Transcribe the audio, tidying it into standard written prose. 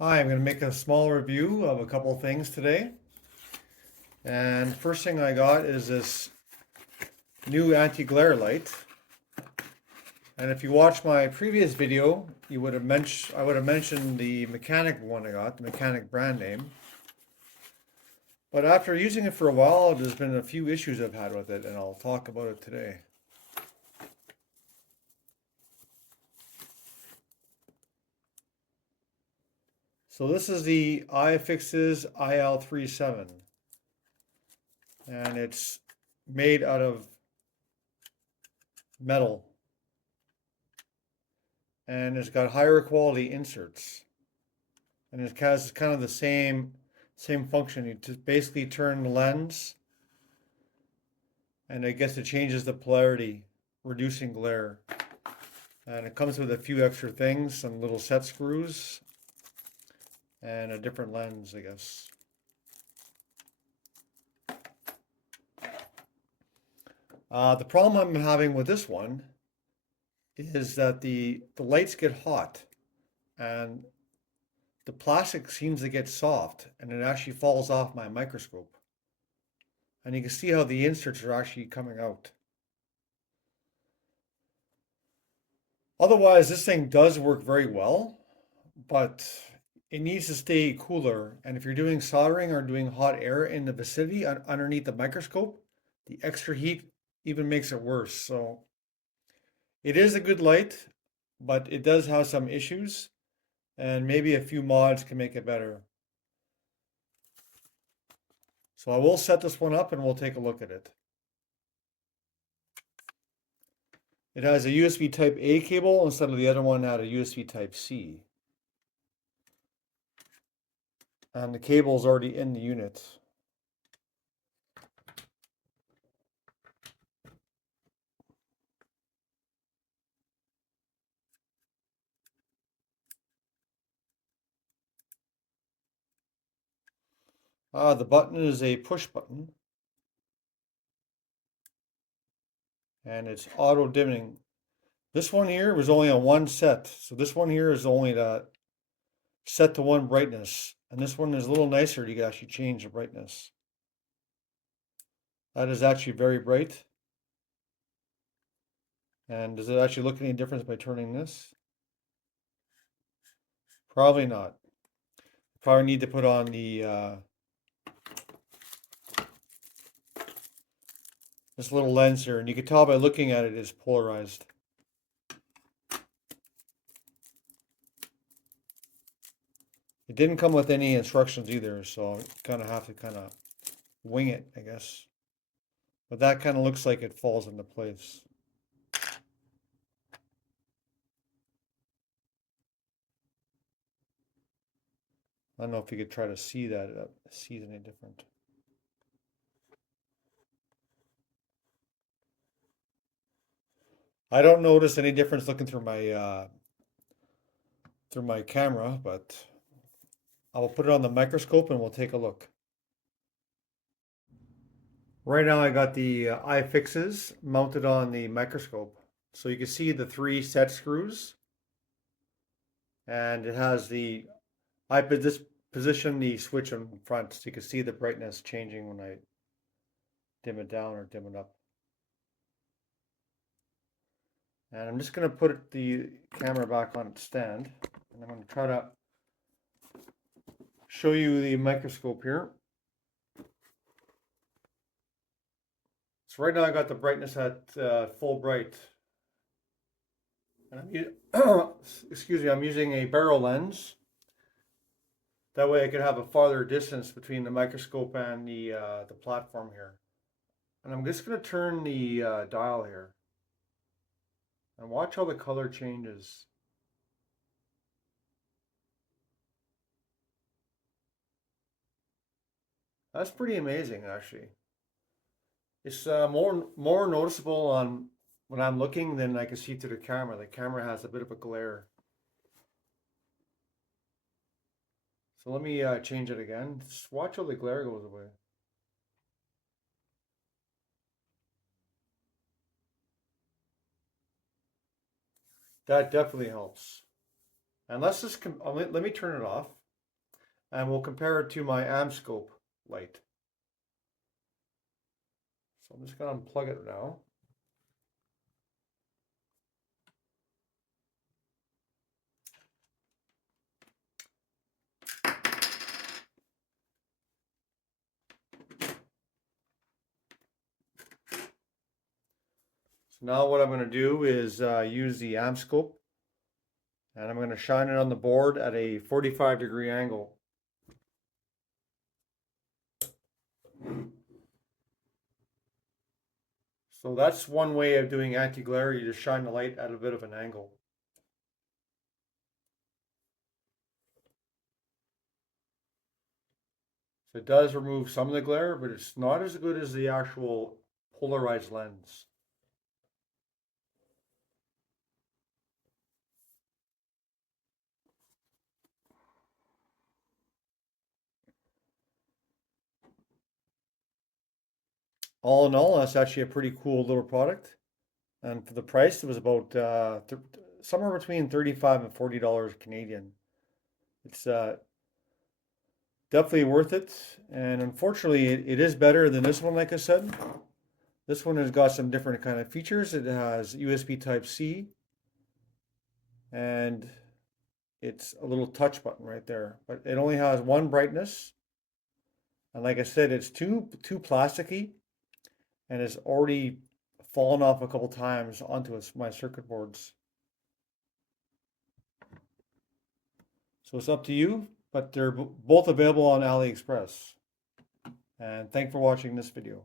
Hi, I'm going to make a small review of a couple of things today. And first thing I got is this new anti-glare light. And if you watched my previous video, I would have mentioned the mechanic one I got, the mechanic brand name. But after using it for a while, there's been a few issues I've had with it, and I'll talk about it today. So this is the Ifixes Il37, and it's made out of metal, and it's got higher quality inserts, and it has kind of the same function. You just basically turn the lens, and I guess it changes the polarity, reducing glare. And it comes with a few extra things, some little set screws, and a different lens, I guess. The problem I'm having with this one is that the lights get hot, and the plastic seems to get soft, and it actually falls off my microscope. And you can see how the inserts are actually coming out. Otherwise, this thing does work very well, but it needs to stay cooler. And if you're doing soldering or doing hot air in the vicinity underneath the microscope, the extra heat even makes it worse. So it is a good light, but it does have some issues, and maybe a few mods can make it better. So I will set this one up and we'll take a look at it. It has a USB Type A cable instead of the other one had a USB Type C. And the cable is already in the unit. The button is a push button, and it's auto dimming. This one here was only on one set, so this one here is only set to one brightness, and this one is a little nicer. You can actually change the brightness. That is actually very bright. And does it actually look any difference by turning this? Probably not. Probably need to put on this little lens here, and you can tell by looking at it, it's polarized. It didn't come with any instructions either, so you kind of have to kind of wing it, I guess. But that kind of looks like it falls into place. I don't know if you could try to see that, see it any different. I don't notice any difference looking through my camera, but I will put it on the microscope and we'll take a look. Right now I got the iFixes mounted on the microscope. So you can see the three set screws, and it has I just position the switch in front so you can see the brightness changing when I dim it down or dim it up. And I'm just going to put the camera back on its stand, and I'm going to try to show you the microscope here. So right now I got the brightness at full bright. And excuse me, I'm using a barrel lens. That way I could have a farther distance between the microscope and the platform here. And I'm just going to turn the dial here. And watch how the color changes. That's pretty amazing, actually. It's more noticeable on when I'm looking than I can see through the camera. The camera has a bit of a glare. So let me change it again. Just watch how the glare goes away. That definitely helps. And let's just let me turn it off. and we'll compare it to my Amscope light. So I'm just going to unplug it now. So now what I'm going to do is use the Amscope, and I'm going to shine it on the board at a 45-degree angle. So that's one way of doing anti-glare. You just shine the light at a bit of an angle. So it does remove some of the glare, but it's not as good as the actual polarized lens. All in all, that's actually a pretty cool little product. And for the price, it was about somewhere between $35 and $40 Canadian. It's definitely worth it. And unfortunately, it is better than this one, like I said. This one has got some different kind of features. It has USB Type-C, and it's a little touch button right there. But it only has one brightness. And like I said, it's too plasticky, and it's already fallen off a couple times onto my circuit boards. So it's up to you, but they're both available on AliExpress. And thanks for watching this video.